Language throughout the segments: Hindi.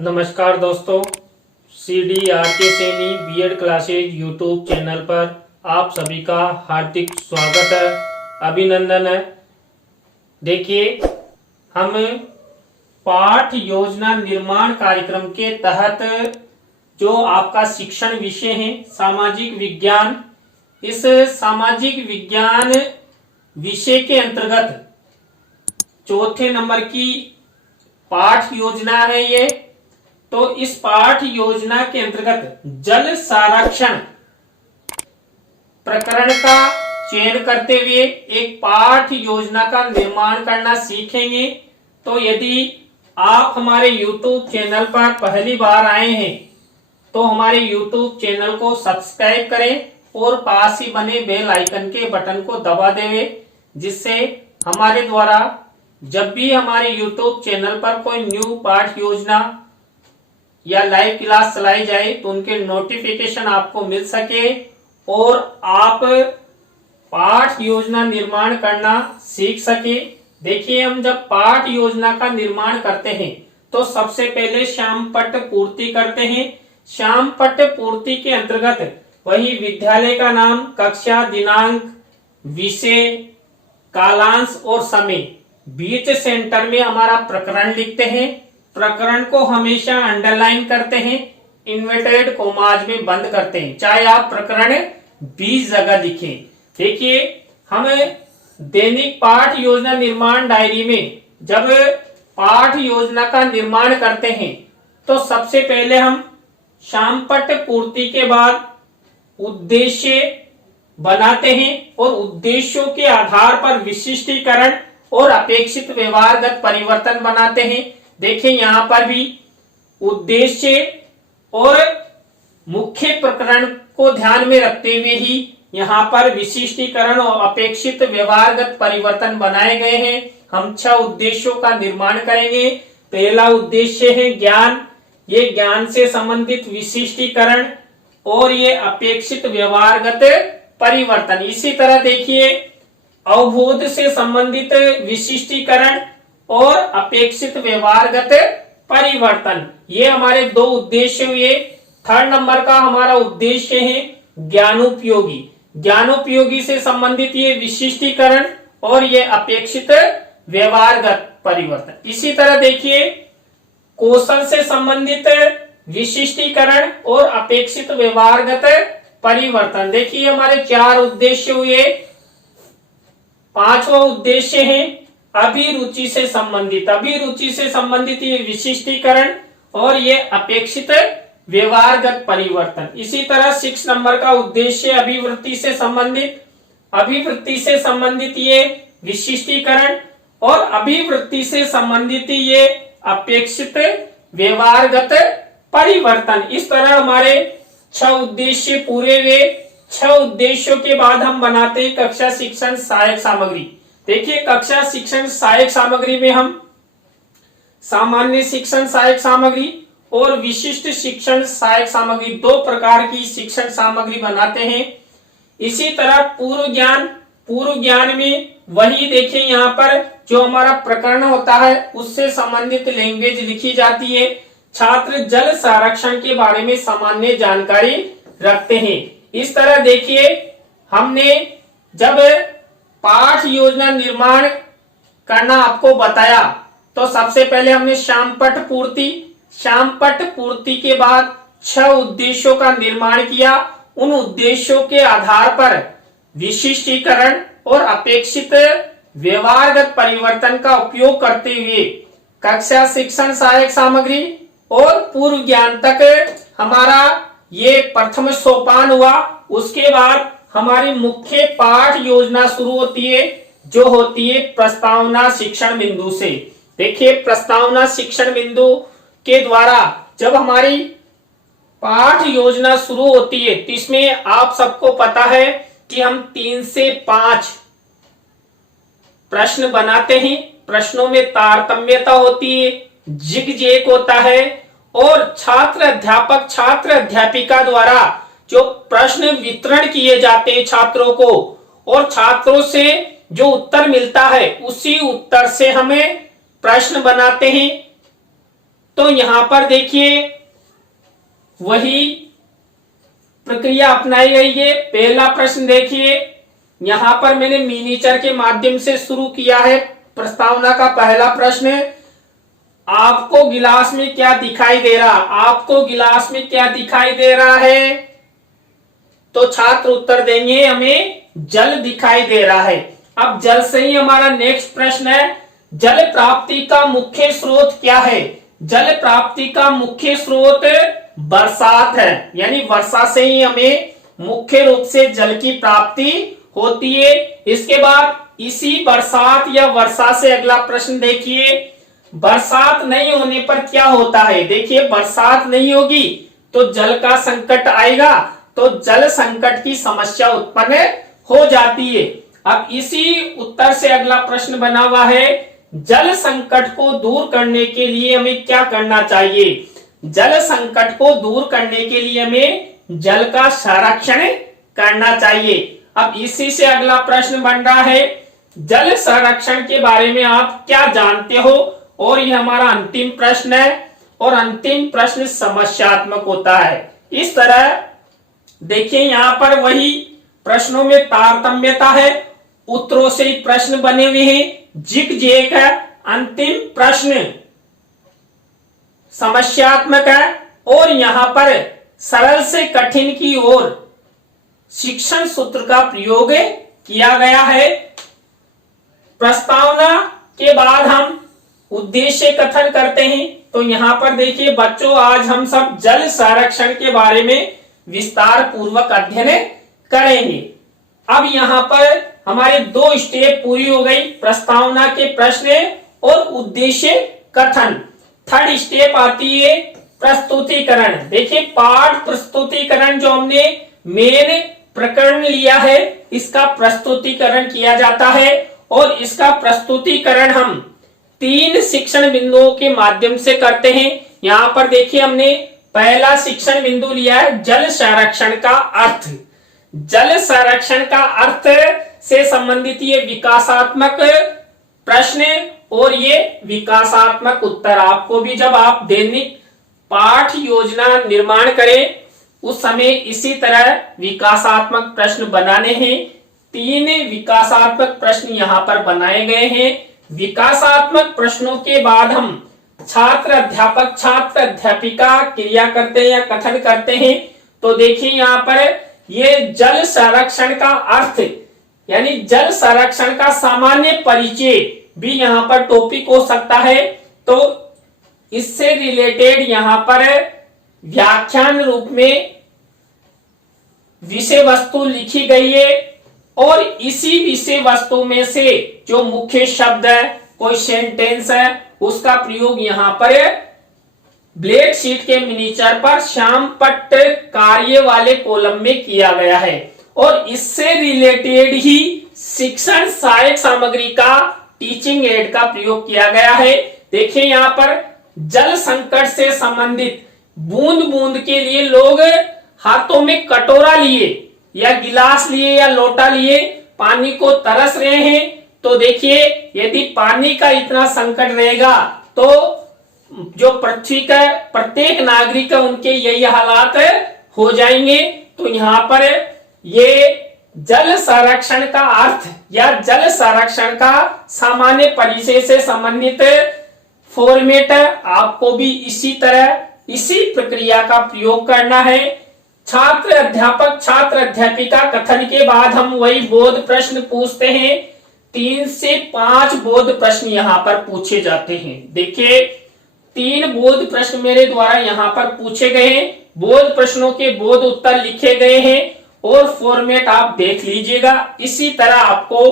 नमस्कार दोस्तों, CDRK Saini BEd classes YouTube channel पर आप सभी का हार्दिक स्वागत है, अभिनंदन है। देखिए, हम पाठ योजना निर्माण कार्यक्रम के तहत जो आपका शिक्षण विषय है सामाजिक विज्ञान, इस सामाजिक विज्ञान विषय के अंतर्गत चौथे नंबर की पाठ योजना है ये। तो इस पाठ योजना के अंतर्गत जल संरक्षण प्रकरण का चयन करते हुए एक पाठ योजना का निर्माण करना सीखेंगे। तो यदि आप हमारे YouTube चैनल पर पहली बार आए हैं तो हमारे YouTube चैनल को सब्सक्राइब करें और पास ही बने बेल आइकन के बटन को दबा दें, जिससे हमारे द्वारा जब भी हमारे YouTube चैनल पर कोई न्यू पाठ योजना या लाइव क्लास चलाई जाए तो उनके नोटिफिकेशन आपको मिल सके और आप पाठ योजना निर्माण करना सीख सके। देखिए, हम जब पाठ योजना का निर्माण करते हैं तो सबसे पहले श्यामपट्ट पूर्ति करते हैं। श्यामपट्ट पूर्ति के अंतर्गत वही विद्यालय का नाम, कक्षा, दिनांक, विषय, कालांश और समय, बीच सेंटर में हमारा प्रकरण लिखते हैं। प्रकरण को हमेशा अंडरलाइन करते हैं, इन्वर्टेड कोमाज में बंद करते हैं, चाहे आप प्रकरण 20 जगह लिखें। देखिए, हम दैनिक पाठ योजना निर्माण डायरी में जब पाठ योजना का निर्माण करते हैं तो सबसे पहले हम श्यामपट्ट पूर्ति के बाद उद्देश्य बनाते हैं और उद्देश्यों के आधार पर विशिष्टीकरण और अपेक्षित व्यवहारगत परिवर्तन बनाते हैं। देखिए, यहाँ पर भी उद्देश्य और मुख्य प्रकरण को ध्यान में रखते हुए ही यहाँ पर विशिष्टीकरण और अपेक्षित व्यवहारगत परिवर्तन बनाए गए हैं। हम 6 उद्देश्यों का निर्माण करेंगे। पहला उद्देश्य है ज्ञान, ये ज्ञान से संबंधित विशिष्टीकरण और ये अपेक्षित व्यवहारगत परिवर्तन। इसी तरह देखिए, अवबोध से संबंधित विशिष्टीकरण और अपेक्षित व्यवहारगत परिवर्तन, ये हमारे 2 उद्देश्य हुए। 3rd नंबर का हमारा उद्देश्य है ज्ञानोपयोगी। ज्ञानोपयोगी से संबंधित ये विशिष्टीकरण और ये अपेक्षित व्यवहारगत परिवर्तन। इसी तरह देखिए, कौशल से संबंधित विशिष्टीकरण और अपेक्षित व्यवहारगत परिवर्तन। देखिए, हमारे 4 उद्देश्य हुए। 5वां उद्देश्य है अभिरुचि से संबंधित। अभिरुचि से संबंधित ये विशिष्टीकरण और ये अपेक्षित व्यवहारगत परिवर्तन। इसी तरह 6 नंबर का उद्देश्य अभिवृत्ति से संबंधित। अभिवृत्ति से संबंधित ये विशिष्टीकरण और अभिवृत्ति से संबंधित ये अपेक्षित व्यवहारगत परिवर्तन। इस तरह हमारे 6 उद्देश्य पूरे हुए। 6 उद्देश्यों के बाद हम बनाते हैं कक्षा शिक्षण सहायक सामग्री। देखिए, कक्षा शिक्षण सहायक सामग्री में हम सामान्य शिक्षण सहायक सामग्री और विशिष्ट शिक्षण सहायक सामग्री 2 प्रकार की शिक्षण सामग्री बनाते हैं। इसी तरह पूर्व ज्ञान में वही देखिए, यहाँ पर जो हमारा प्रकरण होता है उससे संबंधित लैंग्वेज लिखी जाती है। छात्र जल संरक्षण के बारे में सामान्य जानकारी रखते हैं। इस तरह देखिए, हमने जब पाठ योजना निर्माण करना आपको बताया तो सबसे पहले हमने श्यामपट्ट पूर्ति के बाद 6 उद्देश्यों का निर्माण किया। उन उद्देश्यों के आधार पर विशिष्टीकरण और अपेक्षित व्यवहारगत परिवर्तन का उपयोग करते हुए कक्षा शिक्षण सहायक सामग्री और पूर्व ज्ञान तक हमारा ये प्रथम सोपान हुआ। उसके बाद हमारी मुख्य पाठ योजना शुरू होती है, जो होती है प्रस्तावना शिक्षण बिंदु से। देखिए, प्रस्तावना शिक्षण बिंदु के द्वारा जब हमारी पाठ योजना शुरू होती है तो इसमें आप सबको पता है कि हम 3 से 5 प्रश्न बनाते हैं। प्रश्नों में तारतम्यता होती है, जिग-जैग होता है और छात्र अध्यापिका द्वारा जो प्रश्न वितरण किए जाते हैं छात्रों को, और छात्रों से जो उत्तर मिलता है उसी उत्तर से हमें प्रश्न बनाते हैं। तो यहां पर देखिए वही प्रक्रिया अपनाई गई है। पहला प्रश्न देखिए, यहां पर मैंने मिनीचर के माध्यम से शुरू किया है। प्रस्तावना का पहला प्रश्न, आपको गिलास में क्या दिखाई दे रहा? आपको गिलास में क्या दिखाई दे रहा है? तो छात्र उत्तर देंगे हमें जल दिखाई दे रहा है। अब जल से ही हमारा नेक्स्ट प्रश्न है, जल प्राप्ति का मुख्य स्रोत क्या है? जल प्राप्ति का मुख्य स्रोत बरसात है, यानी वर्षा से ही हमें मुख्य रूप से जल की प्राप्ति होती है। इसके बाद इसी बरसात या वर्षा से अगला प्रश्न देखिए, बरसात नहीं होने पर क्या होता है? देखिए बरसात नहीं होगी तो जल का संकट आएगा, तो जल संकट की समस्या उत्पन्न हो जाती है। अब इसी उत्तर से अगला प्रश्न बना हुआ है, जल संकट को दूर करने के लिए हमें क्या करना चाहिए? जल संकट को दूर करने के लिए हमें जल का संरक्षण करना चाहिए। अब इसी से अगला प्रश्न बन रहा है, जल संरक्षण के बारे में आप क्या जानते हो? और यह हमारा अंतिम प्रश्न है, और अंतिम प्रश्न समस्यात्मक होता है। इस तरह देखिए यहां पर वही प्रश्नों में तारतम्यता है, उत्तरों से ही प्रश्न बने हुए हैं, जिग जैग है। अंतिम प्रश्न समस्यात्मक है, और यहां पर सरल से कठिन की ओर शिक्षण सूत्र का प्रयोग किया गया है। प्रस्तावना के बाद हम उद्देश्य कथन करते हैं। तो यहां पर देखिए बच्चों, आज हम सब जल संरक्षण के बारे में विस्तार पूर्वक अध्ययन करेंगे। अब यहां पर हमारे 2 स्टेप पूरी हो गई, प्रस्तावना के प्रश्न और उद्देश्य कथन। थर्ड स्टेप आती है प्रस्तुतिकरण। देखिए पाठ प्रस्तुतिकरण जो हमने मेन प्रकरण लिया है, इसका प्रस्तुतिकरण किया जाता है, और इसका प्रस्तुतिकरण हम 3 शिक्षण बिंदुओं के माध्यम से करते हैं। यहां पर देखिए हमने पहला शिक्षण बिंदु लिया है जल संरक्षण का अर्थ। जल संरक्षण का अर्थ से संबंधित ये विकासात्मक प्रश्न और ये विकासात्मक उत्तर आपको भी जब आप दैनिक पाठ योजना निर्माण करें उस समय इसी तरह विकासात्मक प्रश्न बनाने हैं। 3 विकासात्मक प्रश्न यहाँ पर बनाए गए हैं। विकासात्मक प्रश्नों के बाद हम छात्र अध्यापक छात्र अध्यापिका क्रिया करते हैं या कथन करते हैं। तो देखिए यहाँ पर ये जल संरक्षण का अर्थ यानी जल संरक्षण का सामान्य परिचय भी यहाँ पर टॉपिक हो सकता है। तो इससे रिलेटेड यहाँ पर व्याख्यान रूप में विषय वस्तु लिखी गई है, और इसी विषय वस्तु में से जो मुख्य शब्द है कोई सेंटेंस है उसका प्रयोग यहाँ पर ब्लैक शीट के मिनीचर पर श्याम पट्ट कार्य वाले कॉलम में किया गया है, और इससे रिलेटेड ही शिक्षण सहायक सामग्री का टीचिंग एड का प्रयोग किया गया है। देखिए यहाँ पर जल संकट से संबंधित बूंद बूंद के लिए लोग हाथों में कटोरा लिए या गिलास लिए या लोटा लिए पानी को तरस रहे हैं। तो देखिए यदि पानी का इतना संकट रहेगा तो जो पृथ्वी का प्रत्येक नागरिक है उनके यही हालात हो जाएंगे। तो यहाँ पर ये जल संरक्षण का अर्थ या जल संरक्षण का सामान्य परिचय से संबंधित फॉर्मेट आपको भी इसी तरह इसी प्रक्रिया का प्रयोग करना है। छात्र अध्यापक छात्र अध्यापिका कथन के बाद हम वही बोध प्रश्न पूछते हैं। 3 से 5 बोध प्रश्न यहाँ पर पूछे जाते हैं। देखिए 3 बोध प्रश्न मेरे द्वारा यहाँ पर पूछे गए हैं। बोध प्रश्नों के बोध उत्तर लिखे गए हैं और फॉर्मेट आप देख लीजिएगा। इसी तरह आपको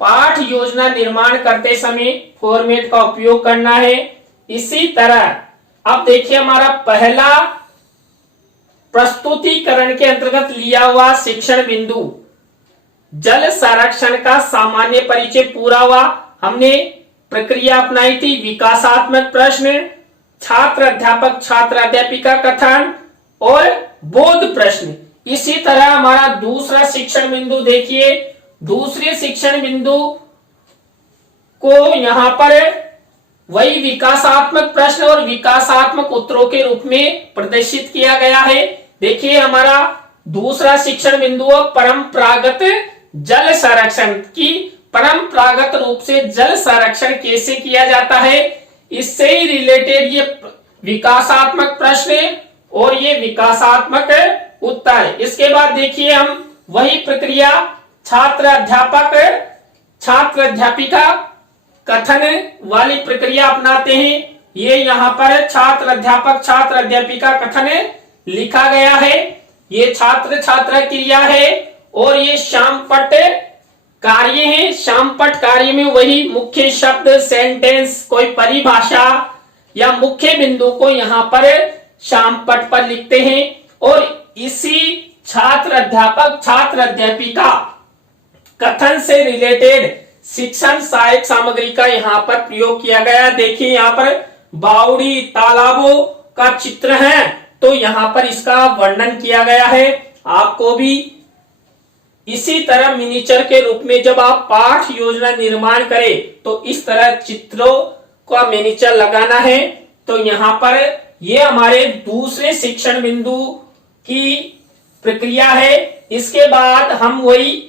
पाठ योजना निर्माण करते समय फॉर्मेट का उपयोग करना है। इसी तरह अब देखिए हमारा पहला प्रस्तुतिकरण के अंतर्गत लिया हुआ शिक्षण बिंदु जल संरक्षण का सामान्य परिचय पूरा हुआ। हमने प्रक्रिया अपनाई थी विकासात्मक प्रश्न, छात्र अध्यापक छात्र अध्यापिका कथन और बोध प्रश्न। इसी तरह हमारा दूसरा शिक्षण बिंदु देखिए, दूसरे शिक्षण बिंदु को यहां पर वही विकासात्मक प्रश्न और विकासात्मक उत्तरों के रूप में प्रदर्शित किया गया है। देखिए हमारा दूसरा शिक्षण बिंदु परंपरागत जल संरक्षण की परंपरागत रूप से जल संरक्षण कैसे किया जाता है, इससे ही रिलेटेड ये विकासात्मक प्रश्न और ये विकासात्मक उत्तर। इसके बाद देखिए हम वही प्रक्रिया छात्र अध्यापक छात्र अध्यापिका कथन वाली प्रक्रिया अपनाते हैं। ये यहाँ पर छात्र अध्यापक छात्र अध्यापिका कथन लिखा गया है। ये छात्र छात्रा क्रिया है और ये शामपट कार्य है। शामपट कार्य में वही मुख्य शब्द सेंटेंस कोई परिभाषा या मुख्य बिंदु को यहाँ पर शामपट पर लिखते हैं और इसी छात्र अध्यापक छात्र अध्यापिका कथन से रिलेटेड शिक्षण सहायक सामग्री का यहाँ पर प्रयोग किया गया। देखिए यहाँ पर बावड़ी तालाबों का चित्र है, तो यहाँ पर इसका वर्णन किया गया है। आपको भी इसी तरह मिनिएचर के रूप में जब आप पाठ योजना निर्माण करें तो इस तरह चित्रों का मिनिएचर लगाना है। तो यहाँ पर ये हमारे दूसरे शिक्षण बिंदु की प्रक्रिया है। इसके बाद हम वही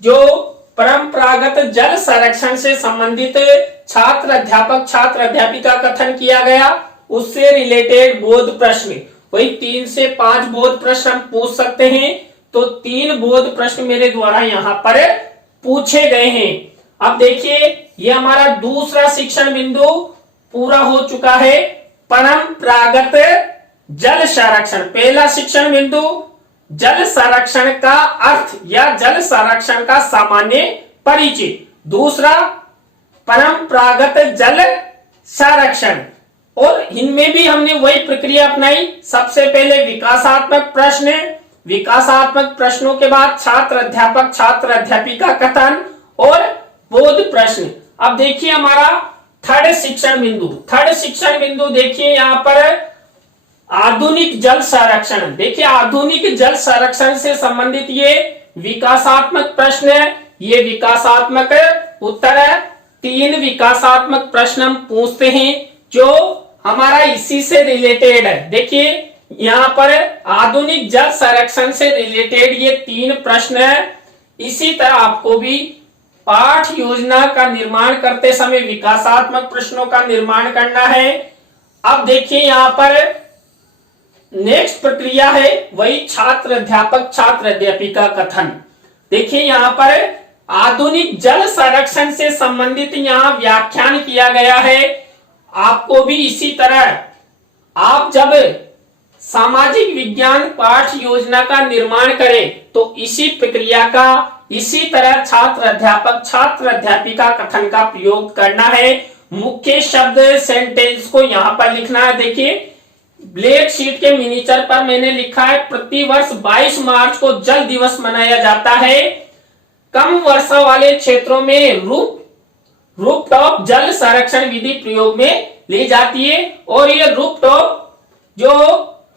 जो परंपरागत जल संरक्षण से संबंधित छात्र अध्यापक छात्र अध्यापिका कथन किया गया, उससे रिलेटेड बोध प्रश्न, वही 3 से 5 बोध प्रश्न हम पूछ सकते हैं। तो 3 बोध प्रश्न मेरे द्वारा यहाँ पर पूछे गए हैं। अब देखिए ये हमारा दूसरा शिक्षण बिंदु पूरा हो चुका है, परंपरागत जल संरक्षण। पहला शिक्षण बिंदु जल संरक्षण का अर्थ या जल संरक्षण का सामान्य परिचय। दूसरा परंपरागत जल संरक्षण, और इनमें भी हमने वही प्रक्रिया अपनाई। सबसे पहले विकासात्मक प्रश्न, विकासात्मक प्रश्नों के बाद छात्र अध्यापक छात्र अध्यापिका कथन और बोध प्रश्न। अब देखिए हमारा थर्ड शिक्षण बिंदु। थर्ड शिक्षण बिंदु देखिए यहाँ पर आधुनिक जल संरक्षण। देखिए आधुनिक जल संरक्षण से संबंधित ये विकासात्मक प्रश्न है, ये विकासात्मक उत्तर है। 3 विकासात्मक प्रश्न हम पूछते हैं जो हमारा इसी से रिलेटेड है। देखिए यहाँ पर आधुनिक जल संरक्षण से रिलेटेड ये 3 प्रश्न है। इसी तरह आपको भी पाठ योजना का निर्माण करते समय विकासात्मक प्रश्नों का निर्माण करना है। अब देखिए यहाँ पर नेक्स्ट प्रक्रिया है वही छात्र अध्यापक छात्र अध्यापिका कथन। देखिए यहाँ पर आधुनिक जल संरक्षण से संबंधित यहाँ व्याख्यान किया गया है। आपको भी इसी तरह आप जब सामाजिक विज्ञान पाठ योजना का निर्माण करें तो इसी प्रक्रिया का इसी तरह छात्र अध्यापक छात्र अध्यापिका कथन का प्रयोग करना है। मुख्य शब्द सेंटेंस को यहाँ पर लिखना है। देखिए ब्लैक शीट के मिनिएचर पर मैंने लिखा है प्रतिवर्ष 22 मार्च को जल दिवस मनाया जाता है। कम वर्षा वाले क्षेत्रों में रूफटॉप जल संरक्षण विधि प्रयोग में ली जाती है और ये रूफटॉप जो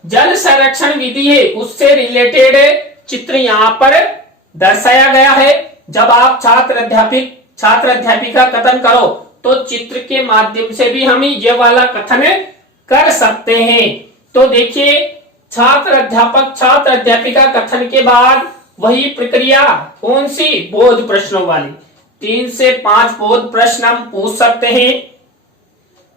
जल संरक्षण विधि है उससे रिलेटेड चित्र यहाँ पर दर्शाया गया है। जब आप छात्र अध्यापिका कथन करो तो चित्र के माध्यम से भी हम ये वाला कथन कर सकते हैं। तो देखिए छात्र अध्यापक छात्र अध्यापिका कथन के बाद वही प्रक्रिया कौन सी, बोध प्रश्नों वाली। 3 से 5 बोध प्रश्न हम पूछ सकते हैं।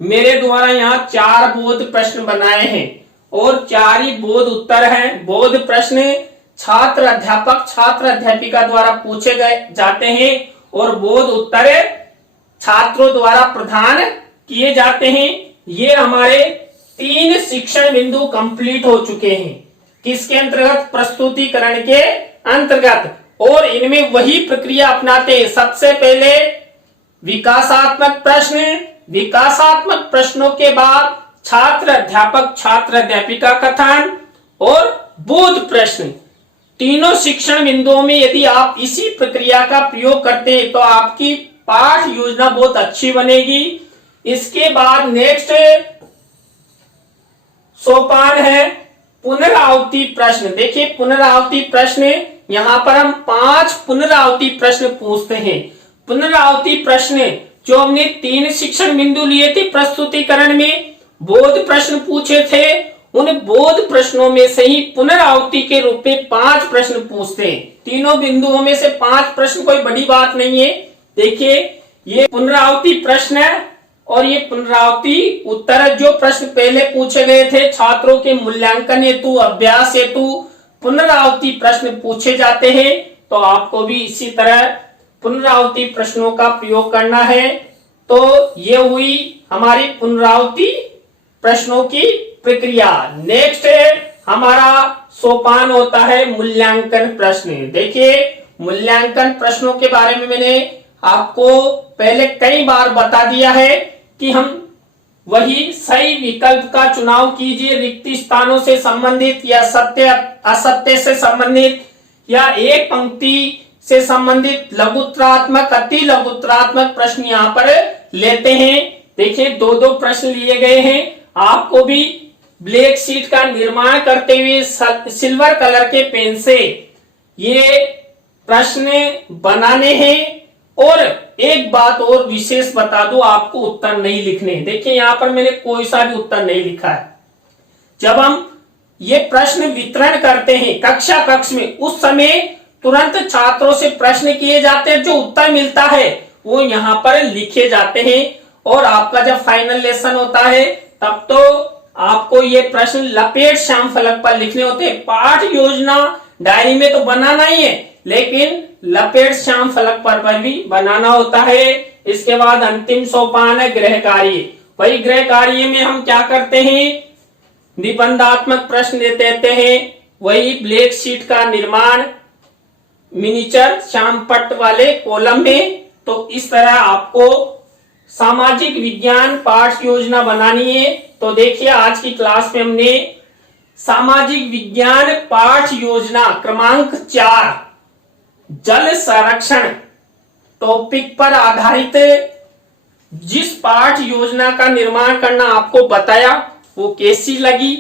मेरे द्वारा यहाँ 4 बोध प्रश्न बनाए हैं और 4 ही बोध उत्तर हैं। बोध प्रश्न छात्र अध्यापक छात्र अध्यापिका द्वारा पूछे गए जाते हैं और बोध उत्तर छात्रों द्वारा प्रदान किए जाते हैं। ये हमारे 3 शिक्षण बिंदु कंप्लीट हो चुके हैं। किसके अंतर्गत, प्रस्तुतिकरण के अंतर्गत। और इनमें वही प्रक्रिया अपनाते हैं। सबसे पहले विकासात्मक प्रश्न, विकासात्मक प्रश्नों के बाद छात्र अध्यापक छात्र अध्यापिका कथन और बोध प्रश्न। तीनों शिक्षण बिंदुओं में यदि आप इसी प्रक्रिया का प्रयोग करते हैं तो आपकी पाठ योजना बहुत अच्छी बनेगी। इसके बाद नेक्स्ट सोपान है पुनरावृत्ति प्रश्न। देखिए पुनरावृत्ति प्रश्न, यहाँ पर हम 5 पुनरावृत्ति प्रश्न पूछते हैं। पुनरावृत्ति प्रश्न जो हमने 3 शिक्षण बिंदु लिए थे प्रस्तुतिकरण में, बोध प्रश्न पूछे थे, उन बोध प्रश्नों में से ही पुनरावृत्ति के रूप में 5 प्रश्न पूछते हैं। तीनों बिंदुओं में से 5 प्रश्न कोई बड़ी बात नहीं है। देखिए ये पुनरावृत्ति प्रश्न है और ये पुनरावृत्ति उत्तर, जो प्रश्न पहले पूछे गए थे छात्रों के मूल्यांकन हेतु, अभ्यास हेतु पुनरावृत्ति प्रश्न पूछे जाते हैं। तो आपको भी इसी तरह पुनरावृत्ति प्रश्नों का प्रयोग करना है। तो ये हुई हमारी पुनरावृत्ति प्रश्नों की प्रक्रिया। नेक्स्ट हमारा सोपान होता है मूल्यांकन प्रश्न। देखिए मूल्यांकन प्रश्नों के बारे में मैंने आपको पहले कई बार बता दिया है कि हम वही सही विकल्प का चुनाव कीजिए, रिक्त स्थानों से संबंधित या सत्य असत्य से संबंधित या एक पंक्ति से संबंधित लघुत्तरात्मक, अति लघुत्तरात्मक प्रश्न यहाँ पर लेते हैं। देखिए 2-2 प्रश्न लिए गए हैं। आपको भी ब्लैक शीट का निर्माण करते हुए सिल्वर कलर के पेन से ये प्रश्न बनाने हैं। और एक बात और विशेष बता दूं, आपको उत्तर नहीं लिखने। देखिए यहाँ पर मैंने कोई सा भी उत्तर नहीं लिखा है। जब हम ये प्रश्न वितरण करते हैं कक्षा कक्ष में, उस समय तुरंत छात्रों से प्रश्न किए जाते हैं, जो उत्तर मिलता है वो यहाँ पर लिखे जाते हैं। और आपका जब फाइनल लेसन होता है तब तो आपको ये प्रश्न लपेट श्याम फलक पर लिखने होते हैं। पाठ योजना डायरी में तो बनाना ही है, लेकिन लपेट श्याम फलक पर भी बनाना होता है। इसके बाद अंतिम सोपान है गृह कार्य। वही गृह कार्य में हम क्या करते हैं, निबंधात्मक प्रश्न देते हैं। वही ब्लैक शीट का निर्माण मिनिचर श्याम पट्ट वाले कॉलम में। तो इस तरह आपको सामाजिक विज्ञान पाठ योजना बनानी है। तो देखिए आज की क्लास में हमने सामाजिक विज्ञान पाठ योजना क्रमांक 4 जल संरक्षण टॉपिक पर आधारित जिस पाठ योजना का निर्माण करना आपको बताया, वो कैसी लगी?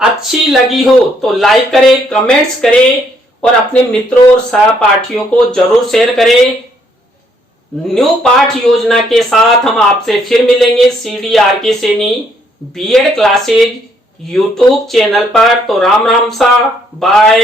अच्छी लगी हो तो लाइक करें, कमेंट्स करें और अपने मित्रों और सहपाठियों को जरूर शेयर करें। न्यू पाठ योजना के साथ हम आपसे फिर मिलेंगे CDRK Saini B.Ed classes YouTube channel पर। तो राम राम सा, बाय।